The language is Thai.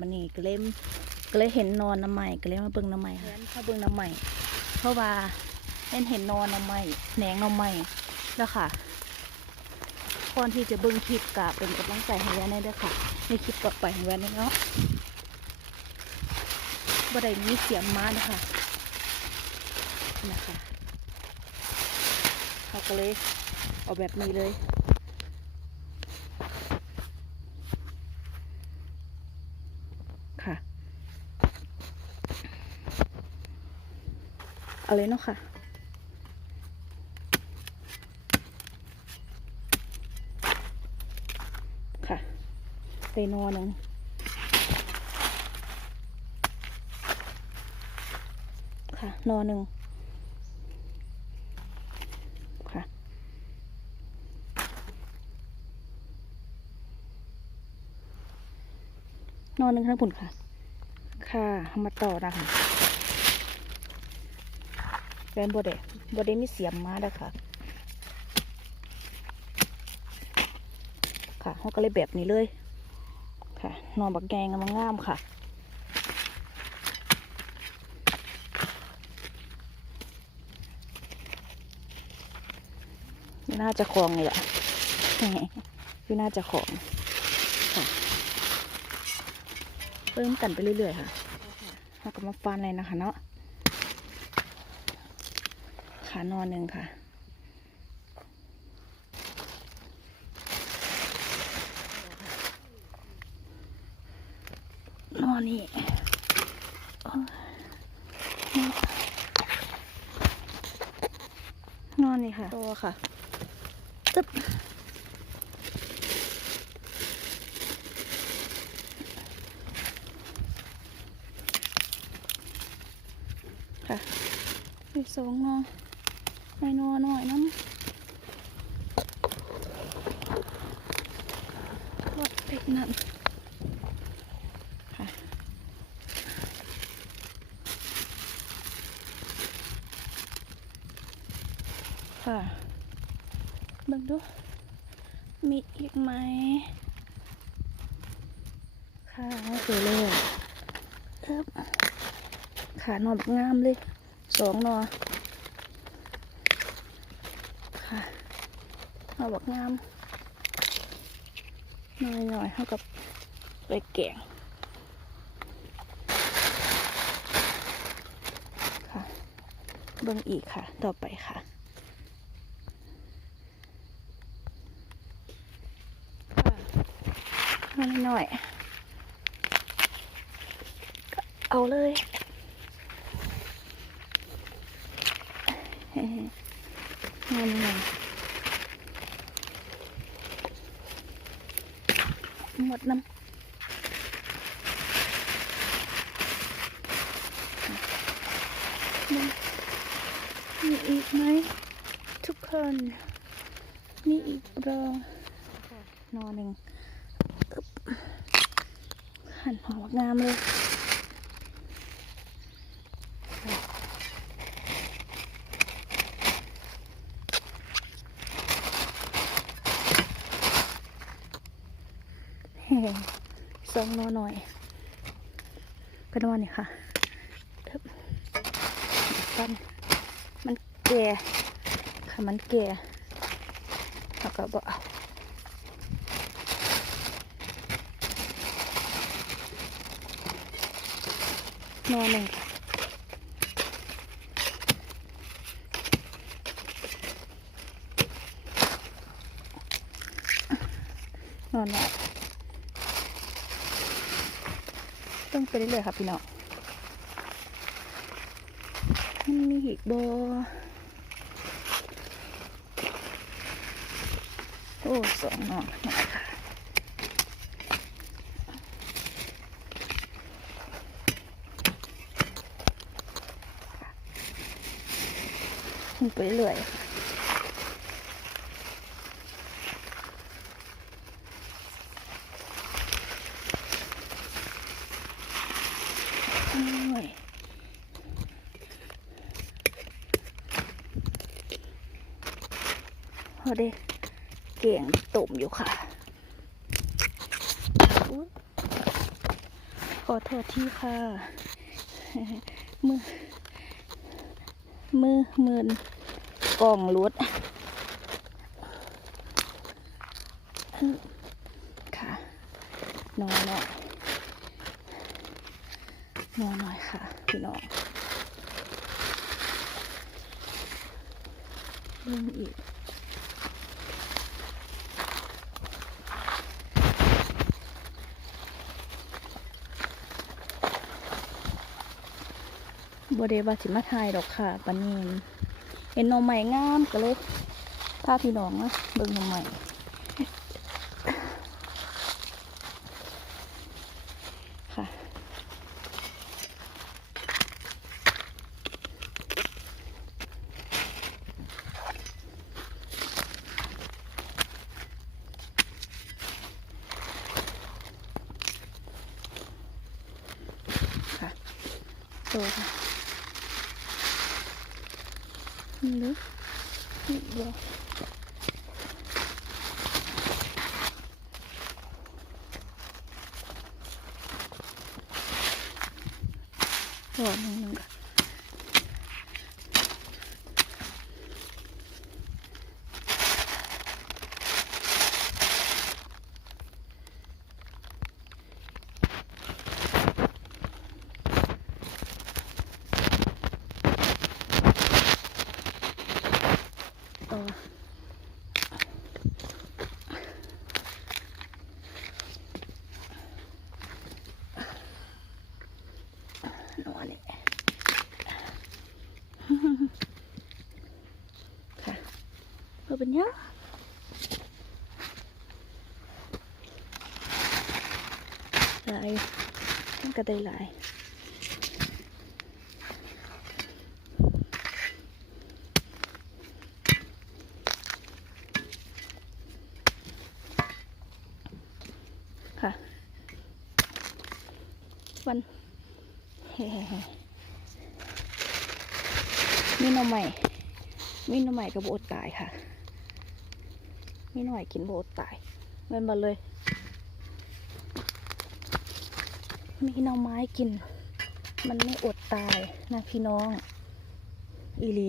มันนี่ก็เลยก็เลยเห็นนอนน้ำใหม่ก็เลยมาเบิ่งน้ำใหม่ค่ะถ้าเบิ่งน้ำใหม่เพราะว่าเห็นเห็นนอนน้ำใหม่แหนงน้ำใหม่แล้วค่ะก่อนที่จะเบิ่งคลิปกะเป็นกำลังใจให้แวนได้เด้วยค่ะในคลิปต่อไปของแวนนี่เนาะบ่ได้มีเสียงมานะคะนะคะเขาก็เลยเอาแบบนี้เลย ค่ะ เอาเลยเนาะค่ะ ค่ะไปนอนหนึ่งค่ะนอนหนึ่งค่ะ นอนหนึ่งข้งผุนค่ะ ค่ะมาต่อนะคะ แฟนบดเดบดเดมีเสียมมาแล้วค่ะ ค่ะเขาก็เลยแบบนี้เลยค่ะนอนบักแกงกำลังงามค่ะไม่น่าจะคลองเลยแหละไม่น่าจะของค่ะเพิ่มกันไปเรื่อยๆค่ะเราก็มาฟันเลยนะคะเนาะ นอนหนึ่งค่ะ นอนนี่โอ้ยนอนนี่ค่ะตัวค่ะตึ๊บค่ะอีกสองนอน ไม่นอนหน่อยน้ำวัดเป็กนั่นค่ะค่ะเบิ่งดู มีอีกไหม ค่ะสวยเลยเอิบขานอนแบบงามเลยสองนอ ค่ะ นอนแบบงามหน่อยหน่อยๆเท่ากับไปแกงค่ะเบิ่งอีกค่ะ ต่อไปค่ะค่ะนิดหน่อยก็เอาเลยงานหนึ่ง หมดน้ำมีอีกไหมทุกคนมีอีกรอนอนหนึ่งอึ๊บหันหัวงามเลย สองนอนหน่อยก็นอนนี่ค่ะฟันมันแก่ค่ะมันแก่แล้วก็บอกเอานอนหนึ่งค่ะนอนหน่อย ต้องไปเรื่อยๆค่ะพี่น้องมันมีอีกบโอ้สองหนอนะคะไปเรื่อย โอ้ยพอด้เก่งตุ่มอยู่ค่ะอุ๊ยอโทษที่ค่ะ มือ มือมืนกล่องรถค่ะนอนหน่อย นอนหน่อยค่ะพี่น้องเรื่องอีกบเดว่าสิมาถ่ายดอกค่ะปันนีนเห็นน่อใหม่งามก็เลยพาพี่น้องมาเบิ่งน่อใหม่ โตค่ะนี่ดูนี่ดูหัวตัวนึงหนึ่งตัว ค่ะเพื่อเป็นยังหลายมันก็ได้หลายค่ะวันเฮ้ มีหน่อใหม่มีหน่อใหม่กับโบอดตายค่ะ มีหน่อยกินโบอดตายเงินมาเลย มีหน่อไม้กิน มันไม่อดตายนะพี่น้อง อีหลี